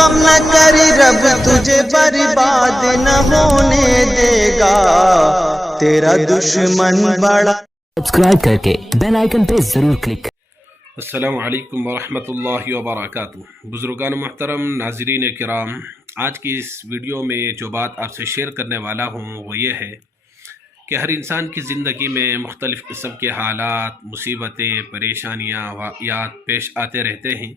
غم نہ کر رب تجھے برباد نہ ہونے دے گا، تیرا دشمن بڑا۔ سبسکرائب کر کے بیل آئیکن پہ ضرور کلک۔ السلام علیکم ورحمۃ اللہ وبرکاتہ۔ بزرگان محترم، ناظرین کرام، آج کی اس ویڈیو میں جو بات آپ سے شیئر کرنے والا ہوں وہ یہ ہے کہ ہر انسان کی زندگی میں مختلف قسم کے حالات، مصیبتیں، پریشانیاں، واقعات پیش آتے رہتے ہیں،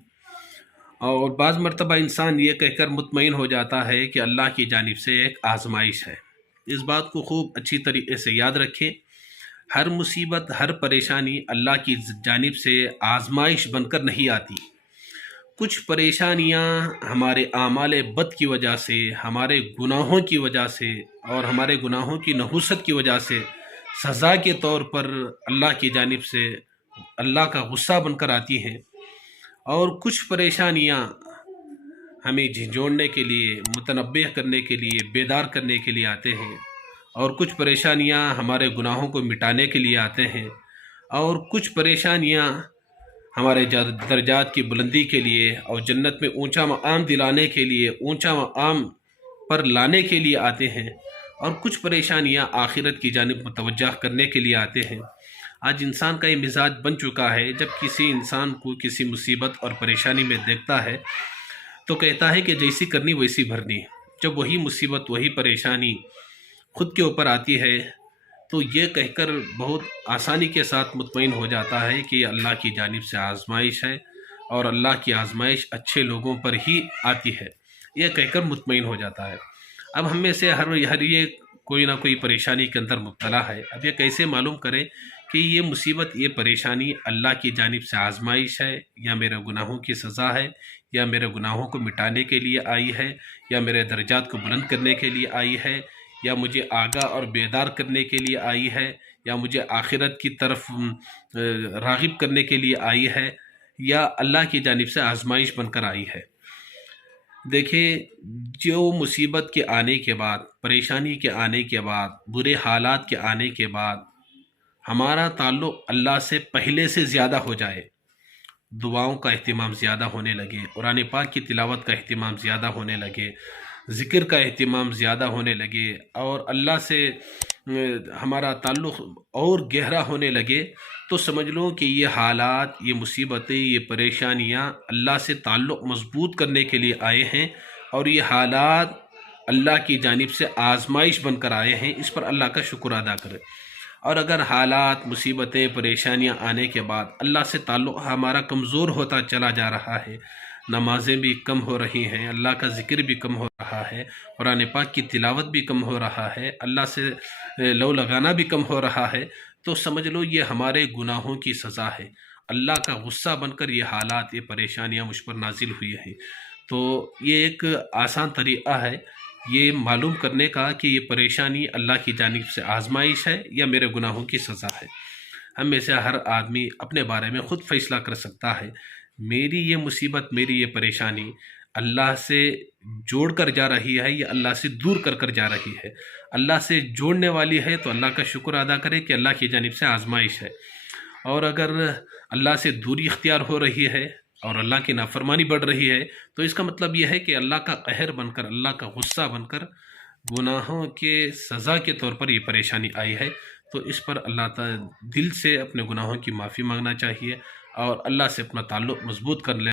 اور بعض مرتبہ انسان یہ کہہ کر مطمئن ہو جاتا ہے کہ اللہ کی جانب سے ایک آزمائش ہے۔ اس بات کو خوب اچھی طریقے سے یاد رکھیں، ہر مصیبت، ہر پریشانی اللہ کی جانب سے آزمائش بن کر نہیں آتی۔ کچھ پریشانیاں ہمارے اعمال بد کی وجہ سے، ہمارے گناہوں کی وجہ سے اور ہمارے گناہوں کی نحوست کی وجہ سے سزا کے طور پر اللہ کی جانب سے اللہ کا غصہ بن کر آتی ہیں، اور کچھ پریشانیاں ہمیں جھنجھوڑنے کے لیے، متنبہ کرنے کے لیے، بیدار کرنے کے لیے آتے ہیں، اور کچھ پریشانیاں ہمارے گناہوں کو مٹانے کے لیے آتے ہیں، اور کچھ پریشانیاں ہمارے درجات کی بلندی کے لیے اور جنت میں اونچا مقام دلانے کے لیے، اونچا مقام پر لانے کے لیے آتے ہیں، اور کچھ پریشانیاں آخرت کی جانب متوجہ کرنے کے لیے آتے ہیں۔ آج انسان کا یہ مزاج بن چکا ہے، جب کسی انسان کو کسی مصیبت اور پریشانی میں دیکھتا ہے تو کہتا ہے کہ جیسی کرنی ویسی بھرنی۔ جب وہی مصیبت، وہی پریشانی خود کے اوپر آتی ہے تو یہ کہہ کر بہت آسانی کے ساتھ مطمئن ہو جاتا ہے کہ یہ اللہ کی جانب سے آزمائش ہے، اور اللہ کی آزمائش اچھے لوگوں پر ہی آتی ہے، یہ کہہ کر مطمئن ہو جاتا ہے۔ اب ہم میں سے ہر یہ کوئی نہ کوئی پریشانی کے اندر مبتلا ہے۔ اب یہ کیسے معلوم کریں کہ یہ مصیبت، یہ پریشانی اللہ کی جانب سے آزمائش ہے، یا میرے گناہوں کی سزا ہے، یا میرے گناہوں کو مٹانے کے لیے آئی ہے، یا میرے درجات کو بلند کرنے کے لیے آئی ہے، یا مجھے آگاہ اور بیدار کرنے کے لیے آئی ہے، یا مجھے آخرت کی طرف راغب کرنے کے لیے آئی ہے، یا اللہ کی جانب سے آزمائش بن کر آئی ہے۔ دیکھیں، جو مصیبت کے آنے کے بعد، پریشانی کے آنے کے بعد، برے حالات کے آنے کے بعد ہمارا تعلق اللہ سے پہلے سے زیادہ ہو جائے، دعاؤں کا اہتمام زیادہ ہونے لگے، قرآن پاک کی تلاوت کا اہتمام زیادہ ہونے لگے، ذکر کا اہتمام زیادہ ہونے لگے، اور اللہ سے ہمارا تعلق اور گہرا ہونے لگے، تو سمجھ لو کہ یہ حالات، یہ مصیبتیں، یہ پریشانیاں اللہ سے تعلق مضبوط کرنے کے لیے آئے ہیں، اور یہ حالات اللہ کی جانب سے آزمائش بن کر آئے ہیں۔ اس پر اللہ کا شکر ادا کرے۔ اور اگر حالات، مصیبتیں، پریشانیاں آنے کے بعد اللہ سے تعلق ہمارا کمزور ہوتا چلا جا رہا ہے، نمازیں بھی کم ہو رہی ہیں، اللہ کا ذکر بھی کم ہو رہا ہے، قرآن پاک کی تلاوت بھی کم ہو رہا ہے، اللہ سے لو لگانا بھی کم ہو رہا ہے، تو سمجھ لو یہ ہمارے گناہوں کی سزا ہے، اللہ کا غصہ بن کر یہ حالات، یہ پریشانیاں مجھ پر نازل ہوئی ہیں۔ تو یہ ایک آسان طریقہ ہے یہ معلوم کرنے کا کہ یہ پریشانی اللہ کی جانب سے آزمائش ہے یا میرے گناہوں کی سزا ہے۔ ہم میں سے ہر آدمی اپنے بارے میں خود فیصلہ کر سکتا ہے، میری یہ مصیبت، میری یہ پریشانی اللہ سے جوڑ کر جا رہی ہے یا اللہ سے دور کر کر جا رہی ہے۔ اللہ سے جوڑنے والی ہے تو اللہ کا شکر ادا کرے کہ اللہ کی جانب سے آزمائش ہے، اور اگر اللہ سے دوری اختیار ہو رہی ہے اور اللہ کی نافرمانی بڑھ رہی ہے تو اس کا مطلب یہ ہے کہ اللہ کا قہر بن کر، اللہ کا غصہ بن کر، گناہوں کے سزا کے طور پر یہ پریشانی آئی ہے۔ تو اس پر اللہ تعالی دل سے اپنے گناہوں کی معافی مانگنا چاہیے، اور اللہ سے اپنا تعلق مضبوط کر لے